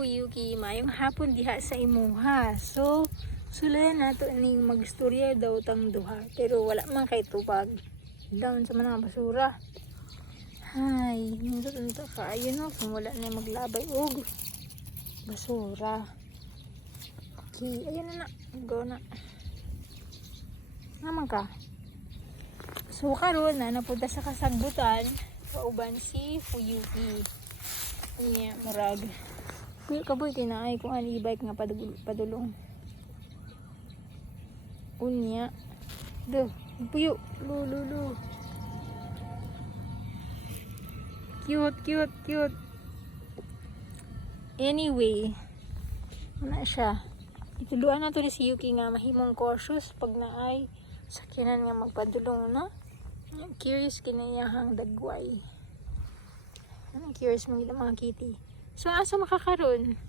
Yuki, mayong hapon diha sa imuha. So, sulayan nato ning magstorya daw tang duha. Pero wala man kay tupag. Down sa mga basura. Hay, nindot nito ka. Ayun o, kung wala na maglabay og basura. Okay, ayun na na. Go na. Naman ka. So, karon na napunta sa kasagbutan. Kauban si Fuyuki. Niya, murag. Kuya kaboy kinaay kung ano e-bike nga padulong. Unya. Duh, puyo. Lulu. Cute. Anyway, ano siya? Ituluan na to ni si Yuki nga mahimong cautious pag naay sakinan nga magpadulong na. Curious kinayahang dagway. Anong curious mong ilang mga kitty? So, asa makakaroon?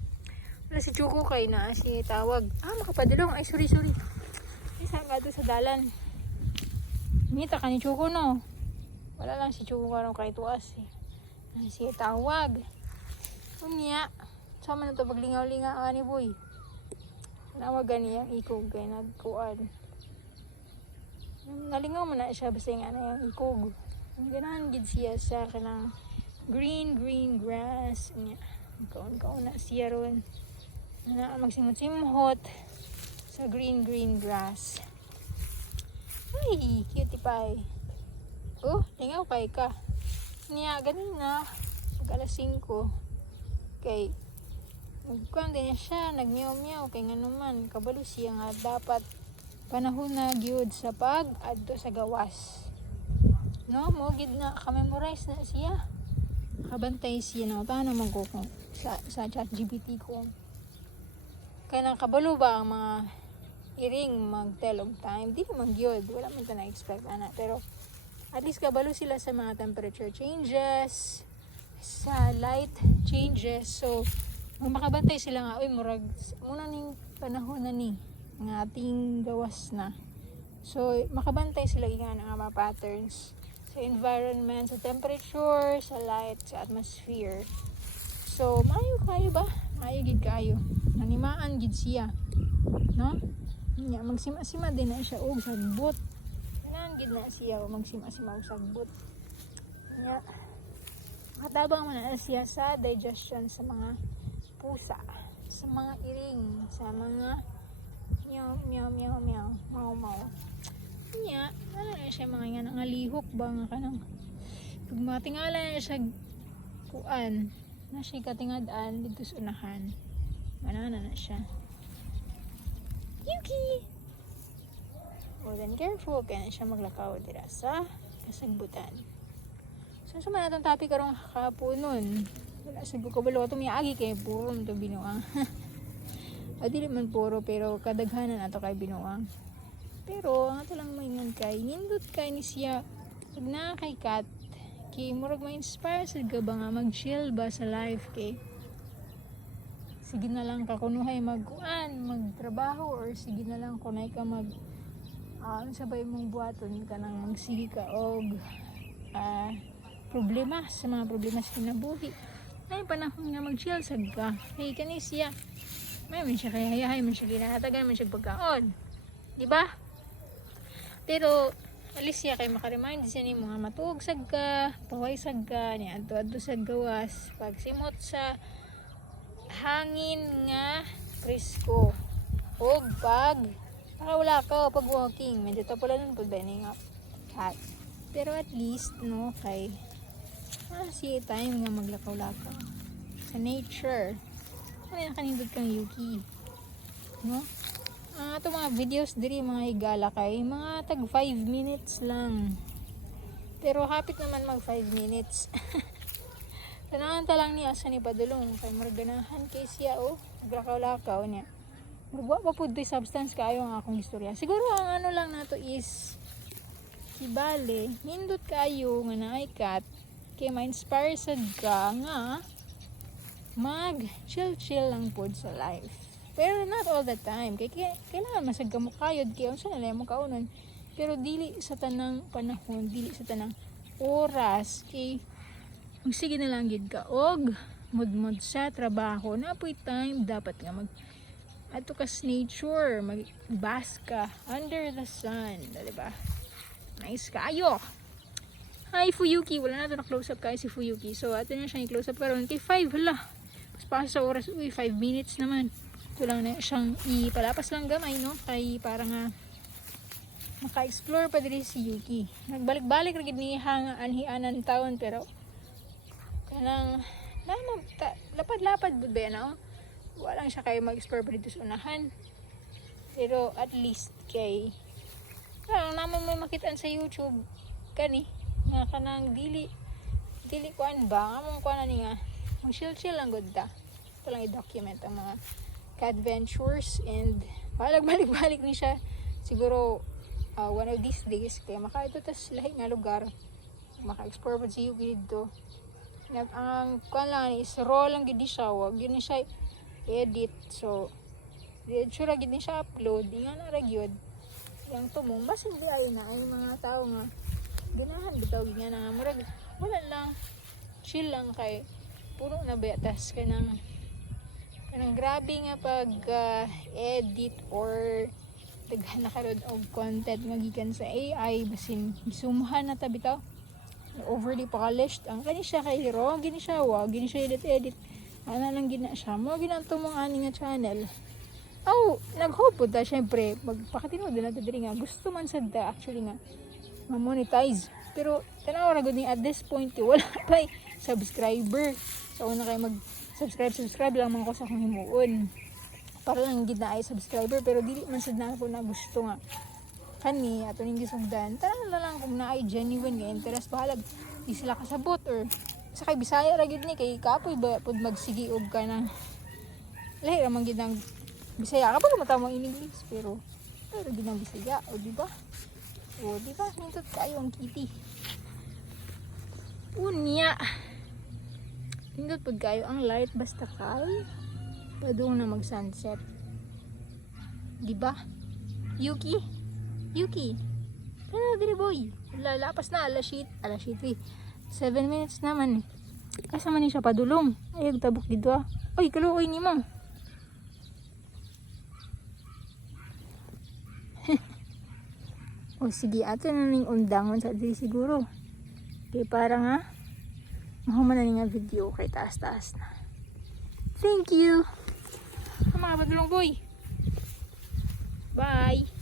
Wala si Chuko kay na si tawag. Makapadulong. Ay, sorry. Ay, saan ka doon sa dalan? Nita ka ni Chuko, no? Wala lang si Chuko karong kay tuas eh. Ay, si tawag. Unya. Sama na to paglingaw-lingaw ni boy. Nawagan niyang ikog kay nagkuan. Nalingaw mo na siya basta nga na yung ikog. Ang ganahan gid siya sa kanang green grass niya. Kaon na siya ron. Na magsimot-simhot sa green grass. Ay, cutie pie. Oh, lingaw kay ka. Niya, ganun na. Pag alas 5. Kay, nagkuhan din siya, nagmeow-meow. Kay nga naman, kabalo siya nga dapat panahon na gyud sa pag-adto sa gawas. No, mo gid na ka-memorize na siya. Kabantay siya na paano magkukong sa ChatGPT ko. Kaya nang kabalo ba ang mga iring mag-tell og time? Di naman gyud, wala man ta na-expect ana. Pero at least kabalo sila sa mga temperature changes, sa light changes. So, makabantay sila nga, uy, murag, muna ning panahon na ni, nga ating gawas na. So, makabantay sila nga ng mga patterns sa environment, sa temperature, sa light, sa atmosphere. So, maayo kayo ba? Maayo gid kayo. Nanimaan gid siya. No? Nya, magsima-sima din na siya og sagbot. Kanan gid na siya magsima-sima og sagbot. Nya, matabang man na siya sa digestion sa mga pusa, sa mga iring, sa mga meow, mau. Nya, ano na siya mga nga nangalihok ba nga kanang pag matingala na siya kuan na siya katingadaan dito sa unahan. Manana na siya. Yuki! O then careful kaya na siya maglakaw dira sa kasagbutan. So suma na itong topic karong kapunon. Wala sa bukabalo ito miagi kay puro ito binuang. O di naman puro pero kadaghanan ato kay binuang. Pero ang ato lang maingon kay nindot kay ni siya pag na kay cat kay murag ma-inspire sa gaba nga mag-chill ba sa life kay sige na lang ka kunuhay magtrabaho or sige na lang kunay ka sabay mong buhaton ka nang magsige ka og problema sa mga problema sa kinabuhi ay panahon nga mag-chill sa ka kay kani siya may man siya kay hayahay man siya ginahatagan man siya pagkaon di ba? Pero alis siya kay makaremind siya ni mga matuog sagka, paway sagka, ni adto sa gawas, pagsimot sa hangin nga presko. Og pag wala ka pag walking, medyo to pala nun pud nga cat. Pero at least no kay siya time nga maglakaw-lakaw sa nature. Ano kanindot kang Yuki? No? Ito mga videos diri mga higala kay mga tag 5 minutes lang. Pero hapit naman mag 5 minutes. Tanahan ta lang niya asa ni padulong kay marganahan kay siya naglakaw-lakaw niya. Murwa pa pud toy substance kaayo ang akong istorya. Siguro ang ano lang nato is ibale, nindot kayo nga naay cat kay ma-inspire sad ka nga mag chill lang pod sa life. Pero not all the time. Kailangan masag mo kayod. Kaya unsa na lang mo kaunon. Pero dili sa tanang panahon, dili sa tanang oras. Kay magsige na lang gid ka og mud sa trabaho na po'y time dapat nga mag ato kas nature, mag-bask ka under the sun, diba? Nice kayo. Hi Fuyuki, wala na ito na close up kayo si Fuyuki. So ato na siya i-close up karon kay 5 hala. Mas pa sa oras, 5 minutes naman. Ito lang na siyang ipalapas lang gamay, no? Kay para nga maka-explore pa diri si Yuki. Nagbalik-balik ra gid ni hang anhianan taon pero kanang lapad-lapad bud ba na, oh. Walang siya kay mag-explore pa dito sa unahan. Pero at least kay naman may makitaan sa YouTube kani nga kanang dili kuan ba among kuan ani nga mag chill lang gud ta. Ito lang i-document ang mga adventures and balik-balik ni siya siguro one of these days kaya makaito tas lahi nga lugar maka-explore pa si Yuki dito. Ang kuan lang is raw lang gid siya, wag gid ni siya edit, so sure gid ni siya upload nga na ra gyud yang tumong basin di ay na ay mga tao nga ganahan bitaw nga na murag wala lang chill lang kay puro na betas kanang grabe nga pag edit or daghan na karod og content nga gikan sa AI basin gisumuhan na ta bitaw overly polished ang kani siya kay raw gini siya wag gini siya edit ana lang gina siya mo ginanto mong ani nga channel. Nag-hope po da syempre magpakatinood na diri nga gusto man sad da actually nga ma-monetize pero tanaw ra gud ni at this point wala pa subscriber so una kay mag subscribe lang man ko sa akong himuon para lang gid na ay subscriber pero dili man sad na ako na gusto nga kani ato ning gisugdan tanan lang kung naay genuine nga interest bahalag di sila kasabot or sa kay Bisaya ra gid ni kay kapoy ba pud magsigi og kana lahi ra man gid ang Bisaya ka pa matamo in English pero gid ang Bisaya o di ba nindot kayo ang kitty unya nindot pud kayo ang light basta kay padung na mag sunset di ba Yuki ano diri boy lalapas na alas 7 7 minutes naman asa man ni siya padulong ay tabok dito ay kaluoy ni mo o sige ato na ning undangon sa diri siguro kay para nga mahuman na nga video kay taas na thank you mga padulong boy bye.